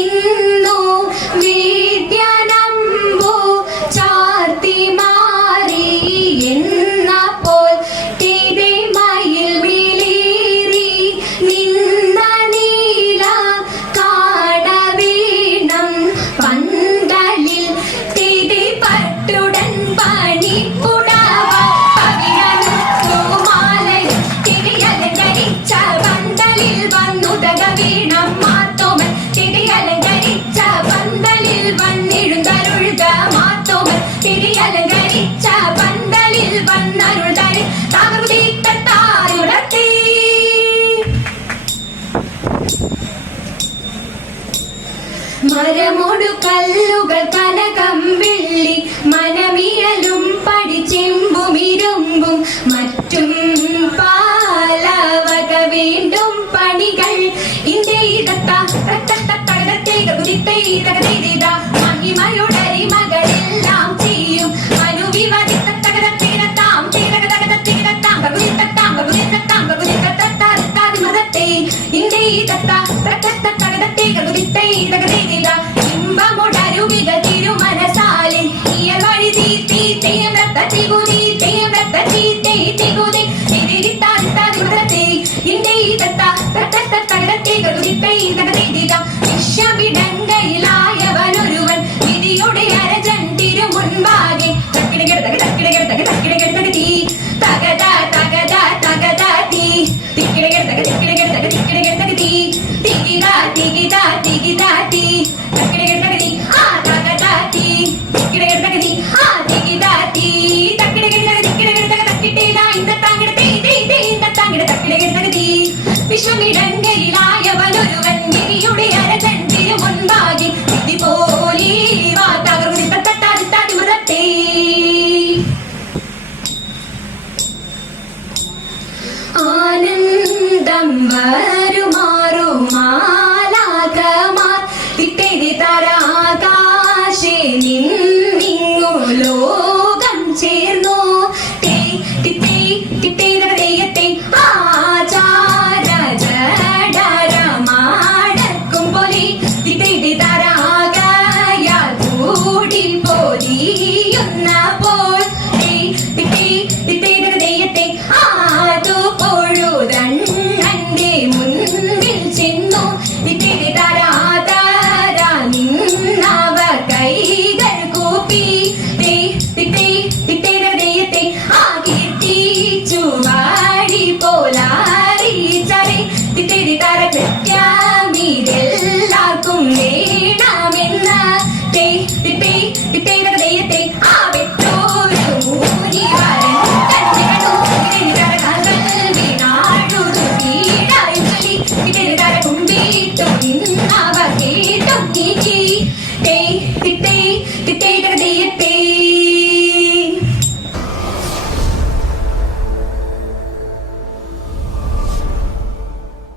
നിന്നു വിദ്യനമ്പു ചാർത്തി മാറി എന്നപ്പോൾ തിരിമയിൽ വിളീറി നിന്ന നീല കാടവീണം പന്തലിൽ തിരിപട്ടുടൻ പണിപ്പുടവ പവിഴനുമാലയിൽ തിരിയലങ്കരിച്ച പന്തലിൽ വന്നുതക വീണം മാത്തോമൻ തിരിയലങ്കരിച്ച പന്തലിൽ വന്നിഴുന്തരുഴുക മാത്തോമൻ തിരിയലങ്കരിച്ച പന്തലിൽ വന്നരുൾതരി താകുതിത്തായുടത്തി മരമൊടു കല്ലുകൾ കനകം വെള്ളി മനമിഴലും പടിച്ചെമ്പും ഇരുമ്പും മറ്റും പാലവക വീണ്ടും പണികൾ മഹിമയുടരി മകളെല്ലാം ചെയ്യും അനുവിവരിത്തത്തകരത്തിരത്താം തിരകതകതത്തിരത്താം ബഗുരിത്തത്താം ബഗുരിത്തത്താം ബഗുരിത്തത്താത്താതി മതത്തെ ഇമ്പമുടരുവിക തിരുമനസാലിൽ ഇയൽ വഴി തീ തെയ്യം രത്ത തികുതി തെയ്യം രത്ത തികുതി വിഷമിടങ്കയിലായവനൊരുവൻ വിധിയുടെ അരജൻ തിരുമുൻപാകെ തകത തകത തകത തീ തിക്കിടകിടതക തിക്കിടകിടതക തിക്കിടകിടതക തീ തികിത തികിത തികിത തീ തക്കിടകിടതക തീ ആ തകത തീ തിക്കിടകിടതക തീ ആ തികിത തീ തക്കിടകിടതക തിക്കിടകിടതക തക്കിട്ടേല ഇന്ത താങ്ങിട തേ ഇന്ത താങ്ങിട തക്കിടകിടതക തീ വിഷമിടങ്കയിലായവനൊരുവൻ വിധിയുടെ അരജൻ തിരുമുൻപാകെ വിധി പോലീ വാർത്തകർത്തി തത്താതി മൃതത്തെ ആനന്ദം വരുമാറു മാലാകമാർ തിട്ടേതി തരാകാശേ നിന്നിങ്ങു ലോകം ചേർന്നു തിട്ടേതകതേയത്തെ ആചാര ജഡരമാടക്കും പോലെ തിട്ടേതി തരാകയാൽ കൂടി പോലിയുന്നപ്പോൾ തിട്ടേ